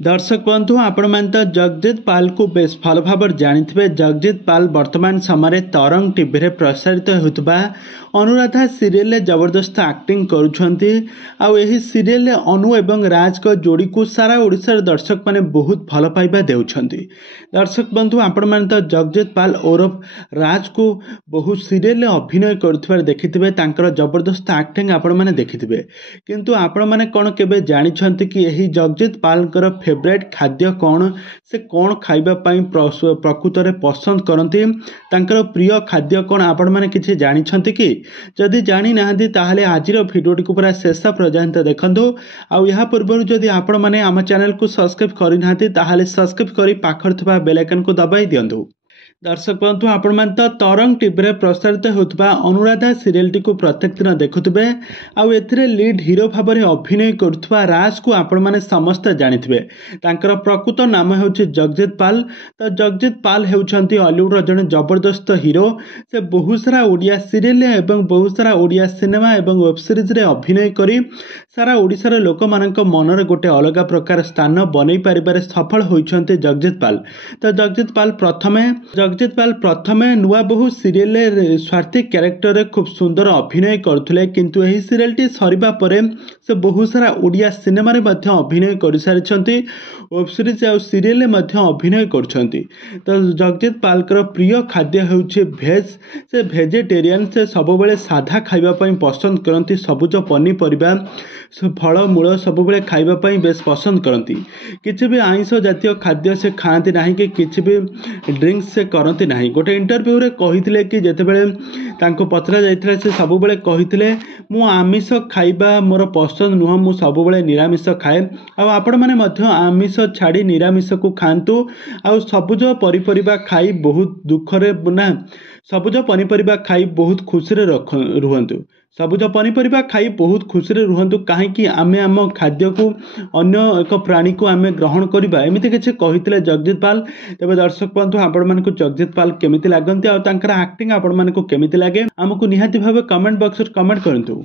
दर्शक बंधु आपण मैंने तो जगजीत पाल को बेस भल भाव जानी जगजीत पाल वर्तमान समय तरंग टीवी रे प्रसारित होता अनुराधा सीरियल जबरदस्त एक्टिंग करुँच सीरियल अनु एवं राज को जोड़ी को सारा ओडिशार दर्शक माने बहुत भल पाइबा देउछंती। दर्शक बंधु आपण मैंने तो जगजीत पाल ओरफ राज को बहुत सीरियल अभिनय करुथिबार देखिथिबे तांकर जबरदस्त एक्टिंग आपण माने देखिथिबे किंतु आपण माने कोन केबे जानिछंती कि एही जगजीत पालकर फेवरेट खाद्य कौन से कौन खाइबा पाई प्रकृत में पसंद करती तांकर प्रिय खाद्य कौन आपण मैंने किसी जानिछंती कि जदि जानी नाहंती ताहले आजिर भिडियोटी को पूरा शेष पर्यंत देखंतु आउ या पूर्व जदि आपण मैंने आम चैनल को सब्सक्राइब करि नाहंती ताहले सब्सक्राइब करि पाखर थिबा बेल आइकन को दबाई दियंतु। दर्शक बंधु आपण मैंने तो तरंग टीवी रे प्रसारित होता अनुराधा सीरियल टी को प्रत्येक दिन देखुवे आउ एथिरे लीड हीरो भाव में अभिनय करुवा राज को आपण मैंने समस्ते जानिथिबे तांकर प्रकृत नाम होछि जगजीत पाल। तो जगजीत पाल हेउछंती हॉलीवुड जड़े जबरदस्त हीरो से बहुत सारा ओडिया सीरियल एवं बहुत सारा ओडिया सिनेमा एवं वेब सीरीज रे अभिनय करी सारा ओडिशार लोक मानक मनरे गोटे अलग प्रकार स्थान बनै पारिबारे सफल होइछंती जगजीत पाल। तो जगजीत पाल प्रथमे नुआ बहु सीरियल स्वार्थी क्यारेक्टर रे खूब सुंदर अभिनय करथुले किंतु एही सीरियल टी सरिबा परे से बहुत सारा ओडिया सिनेमा रे मध्य अभिनय कर सारिछंती वेब सीरीज आ सीरियल मध्य अभिनय करछंती। तो जगजीत पालकर प्रिय खाद्य होउछे भेज से वेजिटेरियन से सब बेले साधा खाइबा पई पसंद करती सबुज पनीपरिबा फल मूल सब बेले खाइबा पई बेस पसंद करती किछि भी आइंष जातीय खाद्य से खाती ना कि किछि भी ड्रिंक्स से करती ना। गोटे इंटरव्यू रे कहिथिले कि जेतेबेले तांको पचरा जाइथिले से सब बेले कहिथिले मु आमिष खाइबा मोर पसंद नुह मु सब बेले निरामिष खाए आ आपण माने मध्य आमिष छाड़ी निरामिष को खातु आ सबुज पनीपरिबा खाई बहुत दुखरे ना सबुज पनीपरिबा खाई बहुत खुशी रे रुहंतु सबुज पनीपरिबा खाई बहुत खुशी रे रुहंतु कहीं आमे आम खाद्य को अन्य एक प्राणी को आमे ग्रहण करबा एमिति किछि कहिथिले जगजीत पाल। तबे दर्शक बंधु आपण मानकु जगजीत पाल केमिति लागंती आ तांकर एक्टिंग आपण मानकु केमिति लागे आमको निहाती भाबे कमेंट बॉक्स रे कमेंट करंतु।